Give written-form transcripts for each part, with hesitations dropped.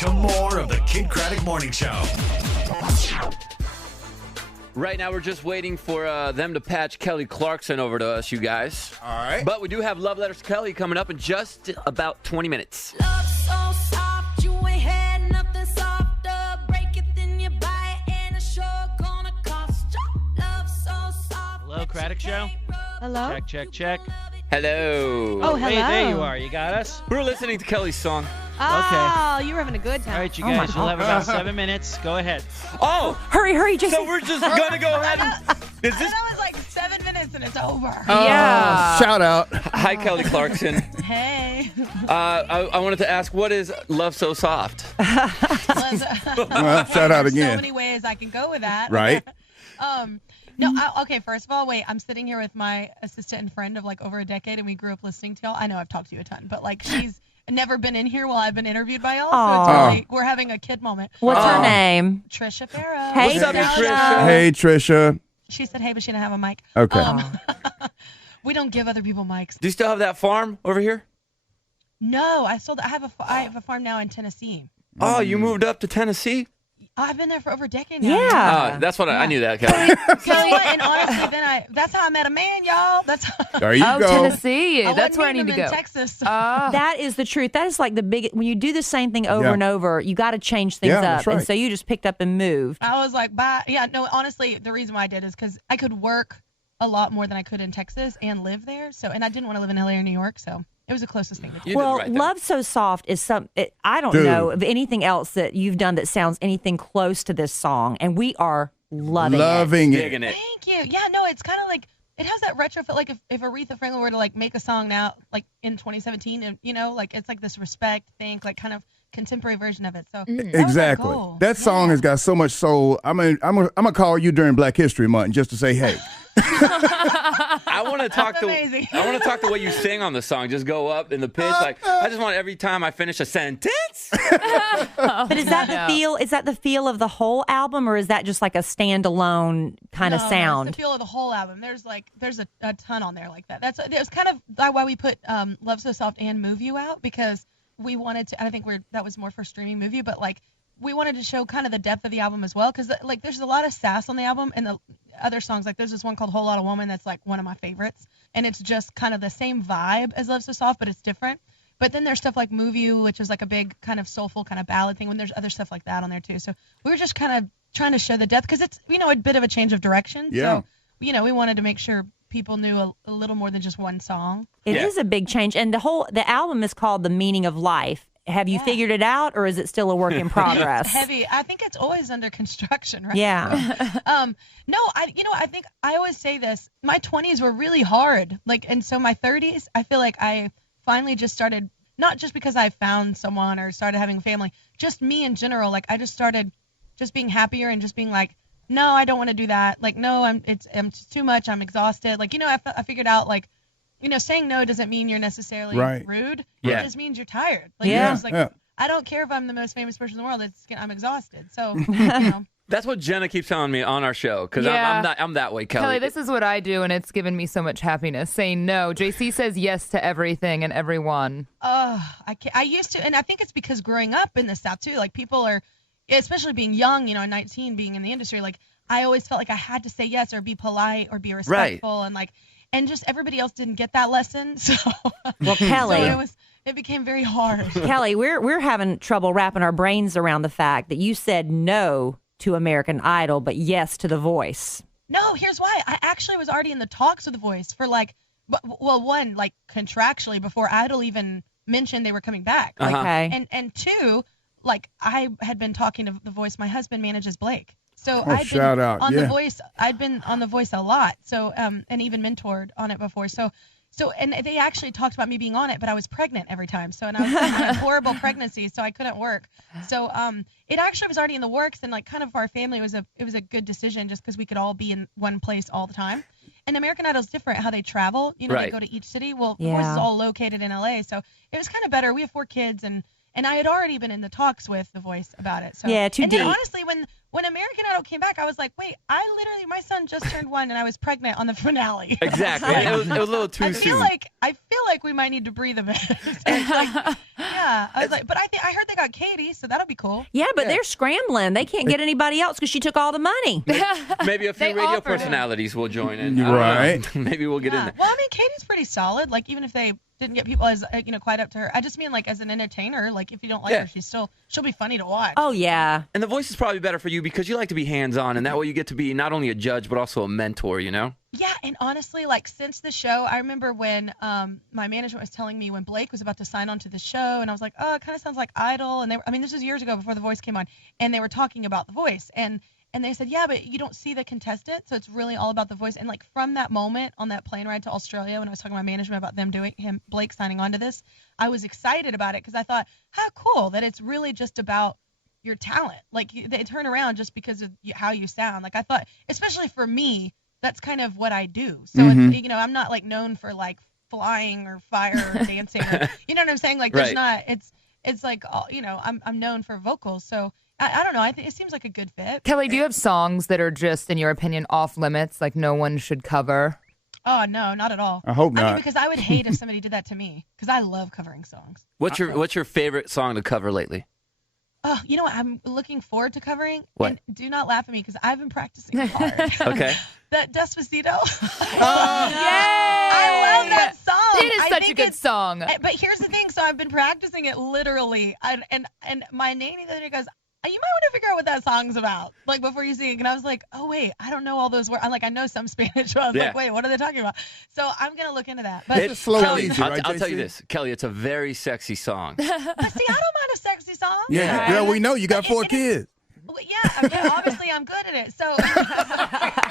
to more of the Kid Kraddick Morning Show. Right now, we're just waiting for them to patch Kelly Clarkson over to us, you guys. All right. But we do have Love Letters to Kelly coming up in just about 20 minutes. Love so soft, you ain't had nothing softer. Break it, then you buy it, and it's sure gonna cost you. Love so soft. Hello, Kraddick Show. Hello? Check. Hello. Oh, hello. Hey, there you are. You got us? We're listening to Kelly's song. Oh, you were having a good time. All right, you guys. You'll have about 7 minutes. Go ahead. Oh, Hurry, Jason. so we're just going to go ahead and... Is this... That was like 7 minutes and it's over. Yeah. Shout out. Hi, Kelly Clarkson. Hey. I wanted to ask, what is Love So Soft? Well, shout out There's again. so many ways I can go with that. Right. Okay, first of all, wait, I'm sitting here with my assistant and friend of like over a decade, and we grew up listening to y'all. I know I've talked to you a ton, but like she's never been in here while I've been interviewed by y'all. So it's really, we're having a kid moment. What's her name? Trisha Farrow. Hey, What's up, Trisha. Hey, Trisha. She said, hey, but she didn't have a mic. Okay. We don't give other people mics. Do you still have that farm over here? No, I have a farm now in Tennessee. Oh, you moved up to Tennessee? I've been there for over a decade now. Yeah. That's what I knew that, Kelly. Kelly, and honestly, that's how I met a man, y'all. That's There you go. Tennessee. I That's wasn't where I meeting need to him go. in Texas. That is the truth. That is like the big, when you do the same thing over Yeah. and over, you got to change things Yeah, up. that's right. And so you just picked up and moved. I was like, bye. Yeah, no, honestly, the reason why I did is because I could work a lot more than I could in Texas and live there. So, and I didn't want to live in LA or New York. So it was the closest thing to do. You did Well, right there. Love So Soft is I don't Dude. know of anything else that you've done that sounds anything close to this song. And we are loving it. Digging it. Thank you. Yeah, no, it's kind of like, it has that retro feel. Like if Aretha Franklin were to like make a song now, like in 2017, and you know, like it's like this respect thing, like kind of contemporary version of it. So that was our Exactly. goal. That song Yeah. has got so much soul. I'm gonna call you during Black History Month just to say, hey. I want to talk That's amazing. I want to talk the way you sing on the song. Just go up in the pitch. Like I just want every time I finish a sentence. But is that the feel? Is that the feel of the whole album, or is that just like a standalone kind of No, sound? It's the feel of the whole album. There's a ton on there like that. It was kind of why we put Love So Soft and Move You out, because we wanted to. I think that was more for streaming Move You, but like we wanted to show kind of the depth of the album as well, because like there's a lot of sass on the album, and the other songs, like there's this one called Whole Lotta Woman that's like one of my favorites, and it's just kind of the same vibe as Love So Soft, but it's different. But then there's stuff like Move You, which is like a big kind of soulful kind of ballad thing, when there's other stuff like that on there too. So we were just kind of trying to show the depth, because it's, a bit of a change of direction. Yeah. So, we wanted to make sure people knew a little more than just one song. It is a big change, and the album is called The Meaning of Life. Have you figured it out, or is it still a work in progress? Heavy. I think it's always under construction, right? Yeah. No, I think I always say this. My 20s were really hard. And so my 30s, I feel like I finally just started, not just because I found someone or started having a family, just me in general. Like I just started just being happier and just being like, no, I don't want to do that. Like, no, I'm too much. I'm exhausted. Like, I figured out like, saying no doesn't mean you're necessarily rude. Yeah. It just means you're tired. Yeah. You're just I don't care if I'm the most famous person in the world. I'm exhausted. So, That's what Jenna keeps telling me on our show, because Yeah. I'm that way, Kelly. Kelly, this is what I do, and it's given me so much happiness. Saying no. JC says yes to everything and everyone. I used to, and I think it's because growing up in the South too, like people are, especially being young, 19, being in the industry, like I always felt like I had to say yes or be polite or be respectful, and just everybody else didn't get that lesson. So, Well, Kelly. so it became very hard. Kelly, we're having trouble wrapping our brains around the fact that you said no to American Idol, but yes to The Voice. No, here's why. I actually was already in the talks with The Voice for one, contractually before Idol even mentioned they were coming back. Okay. And two, I had been talking to The Voice. My husband manages Blake. So shout out. on Yeah. The Voice. I'd been on The Voice a lot. So and even mentored on it before. So and they actually talked about me being on it, but I was pregnant every time. So, and I was having a horrible pregnancy, so I couldn't work. So it actually was already in the works, and kind of for our family, it was a good decision just because we could all be in one place all the time. And American Idol's different how they travel. They go to each city. Well, The Voice is all located in LA, so it was kind of better. We have 4 kids, and I had already been in the talks with The Voice about it. So too and deep. then honestly, when American Idol came back, I was like, wait, my son just turned 1 and I was pregnant on the finale. Exactly. It was a little too soon. I feel like we might need to breathe a bit. I was like, but I heard they got Katie, so that'll be cool. Yeah, but they're scrambling. They can't get anybody else because she took all the money. Maybe a few They radio offered it. personalities will join in. I don't Right. know. Maybe we'll get in there. Well, I mean, Katie's pretty solid. Like, even if they didn't get people as quite up to her, I just mean like as an entertainer. Like, if you don't like her, she'll be funny to watch. Oh, yeah. And the voice is probably better for you because you like to be hands-on, and that way you get to be not only a judge but also a mentor, you know? Yeah, and honestly, like since the show, I remember when my management was telling me when Blake was about to sign on to the show, and I was like, oh, it kind of sounds like Idol. And this was years ago before The Voice came on, and they were talking about The Voice, and they said, yeah, but you don't see the contestant, so it's really all about The Voice. And like from that moment on that plane ride to Australia, when I was talking to my management about them Blake signing on to this, I was excited about it because I thought, how cool that it's really just about your talent. Like they turn around just because of how you sound. Like I thought, especially for me, that's kind of what I do. So it's, I'm not like known for like flying or fire or dancing. Or, you know what I'm saying? Like there's not. It's like I'm known for vocals. So I don't know. I think it seems like a good fit. Kelly, do you have songs that are just, in your opinion, off limits, like no one should cover? Oh no, not at all. I hope I not. mean, because I would hate if somebody did that to me. Because I love covering songs. What's your favorite song to cover lately? Oh, you know what? I'm looking forward to covering. What? And do not laugh at me because I've been practicing hard. Okay. That Despacito. Yay! I love that song. It is such a good song. But here's the thing. So I've been practicing it literally. And my nanny the other day goes, you might want to figure out what that song's about, like before you sing it. And I was like, oh wait, I don't know all those words. I know some Spanish. So I was like, wait, what are they talking about? So I'm gonna look into that. But It's slow and easy, right, I'll tell you JC? this, Kelly. It's a very sexy song. see, I don't mind a sexy song. Yeah, girl, we know you got 4 kids. Well, yeah, obviously I'm good at it. So,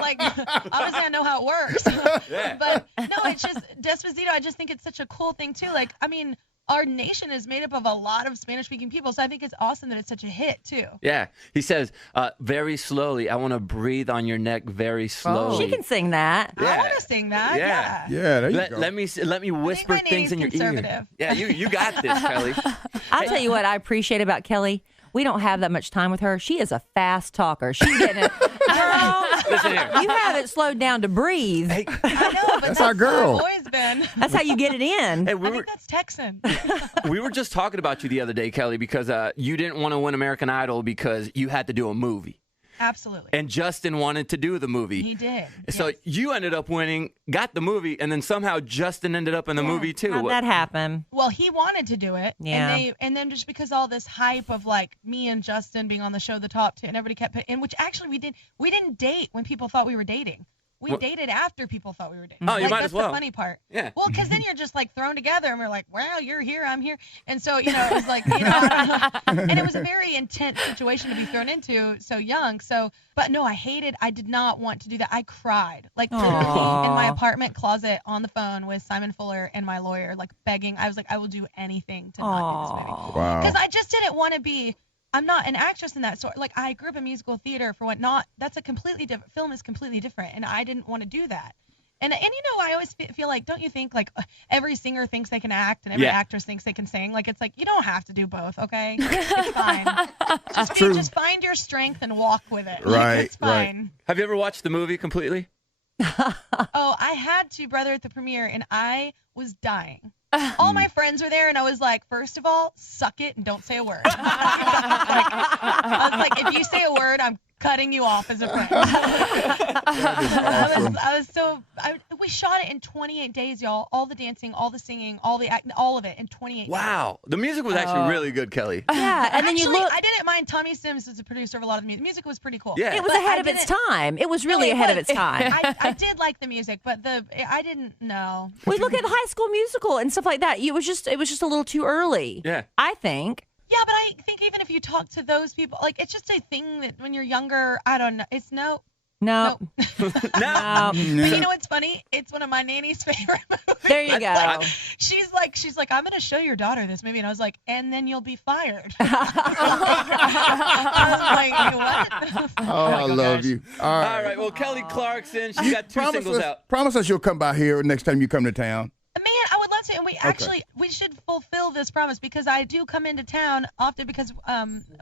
like, obviously I know how it works. But no, it's just Despacito. I just think it's such a cool thing too. Like, I mean, our nation is made up of a lot of Spanish-speaking people, so I think it's awesome that it's such a hit too. Yeah, he says very slowly. I want to breathe on your neck very slowly. She can sing that. I want to sing that. Yeah. Yeah, there you go. Let me whisper my things in your ear. conservative. Yeah, you got this, Kelly. I'll tell you what I appreciate about Kelly. We don't have that much time with her. She is a fast talker. She's getting it. Girl, Listen here. you haven't slowed down to breathe. I know, but that's our girl. how it's always been. That's how you get it in. Hey, I think that's Texan. we were just talking about you the other day, Kelly, because you didn't want to win American Idol because you had to do a movie. Absolutely. And Justin wanted to do the movie. He did. So yes. you ended up winning, got the movie, and then somehow Justin ended up in the movie too. How'd that happen? Well, he wanted to do it. Yeah. And then just because all this hype of like me and Justin being on the show, the top two, and everybody kept and which actually we didn't date when people thought we were dating. We dated after people thought we were dating. Oh, you might that's as well. the funny part. Yeah. Well, because then you're just like thrown together, and we're like, well, you're here, I'm here, and so it was like, I don't know. And it was a very intense situation to be thrown into so young. So, but no, I did not want to do that. I cried like literally in my apartment closet on the phone with Simon Fuller and my lawyer, like begging. I was like, I will do anything to not do this movie Wow. because I just didn't want to be. I'm not an actress in that sort. Like I grew up in musical theater for what not. That's a completely different film. Is completely different, and I didn't want to do that. And I always feel like, don't you think like every singer thinks they can act and every actress thinks they can sing? Like it's like you don't have to do both, okay? It's fine. Just find your strength and walk with it. Like, Right, it's fine. right. Have you ever watched the movie completely? Oh, I had to, brother, at the premiere, and I was dying. All my friends were there, and I was like, first of all, suck it and don't say a word. I was like, if you say a word, I'm cutting you off as a friend. We shot it in 28 days, y'all. All the dancing, all the singing, all the acting, all of it in 28 days. Wow. The music was actually really good, Kelly. Yeah, and then Actually, you look. I didn't mind. Tommy Sims was the producer of a lot of the music. The music was pretty cool. Yeah. It was But ahead I of its didn't- time. It was really No, it ahead of was. its time. I did like the music, but I didn't know. We look at High School Musical and stuff like that. It was just a little too early. Yeah. I think. Yeah, but I think even if you talk to those people, like it's just a thing that when you're younger, I don't know. It's no. No. No. No. But you know what's funny? It's one of my nanny's favorite movies. There you go. Like, she's like, I'm gonna show your daughter this movie, and I was like, and then you'll be fired. I was like, what? Oh, I love guys. you. All right. All right. Well, Kelly Clarkson, she's got two Promise singles us, out. promise us you'll come by here next time you come to town. Man, I would love to. And we actually we should fulfill this promise because I do come into town often because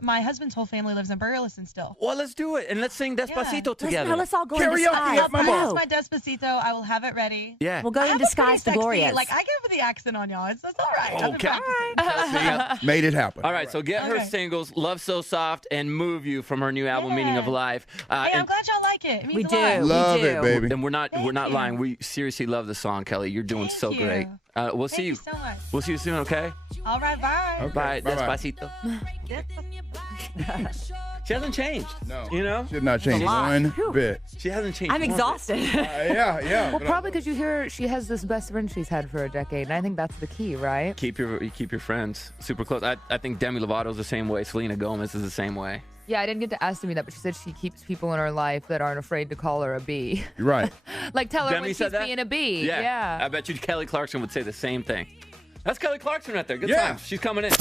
my husband's whole family lives in Burleson still. Well, let's do it and let's sing Despacito together. Let's all go Karaoke in disguise. at my That's mom. my Despacito. I will have it ready. Yeah. We'll go I in have a disguise to pretty sexy, Gloria's. Like I get with the accent on y'all. It's all right. I've been Okay. practicing. Made it happen. All right, so get her Okay. singles, Love So Soft and Move You from her new album, Yeah. Meaning of Life. Hey, I'm glad y'all like it. It means We a do. lot. Love We it, do. baby. and we're not Thank lying. you. We seriously love the song, Kelly. You're doing Thank so you. great. We'll see Thank you. you so much. We'll see you soon, okay? All right, bye. Okay, Bye, bye-bye. Despacito. She hasn't changed. No. You know? Should not change one bit. She hasn't changed. I'm one bit. exhausted. Yeah. Well, probably because you hear she has this best friend she's had for a decade, and I think that's the key, right? Keep your friends super close. I think Demi Lovato's the same way. Selena Gomez is the same way. Yeah, I didn't get to ask me that, but she said she keeps people in her life that aren't afraid to call her a B. You're right. Like tell her Demi when she's said that? being a B. Yeah. Yeah. I bet you Kelly Clarkson would say the same thing. That's Kelly Clarkson right there. Good Yeah. times. She's coming in.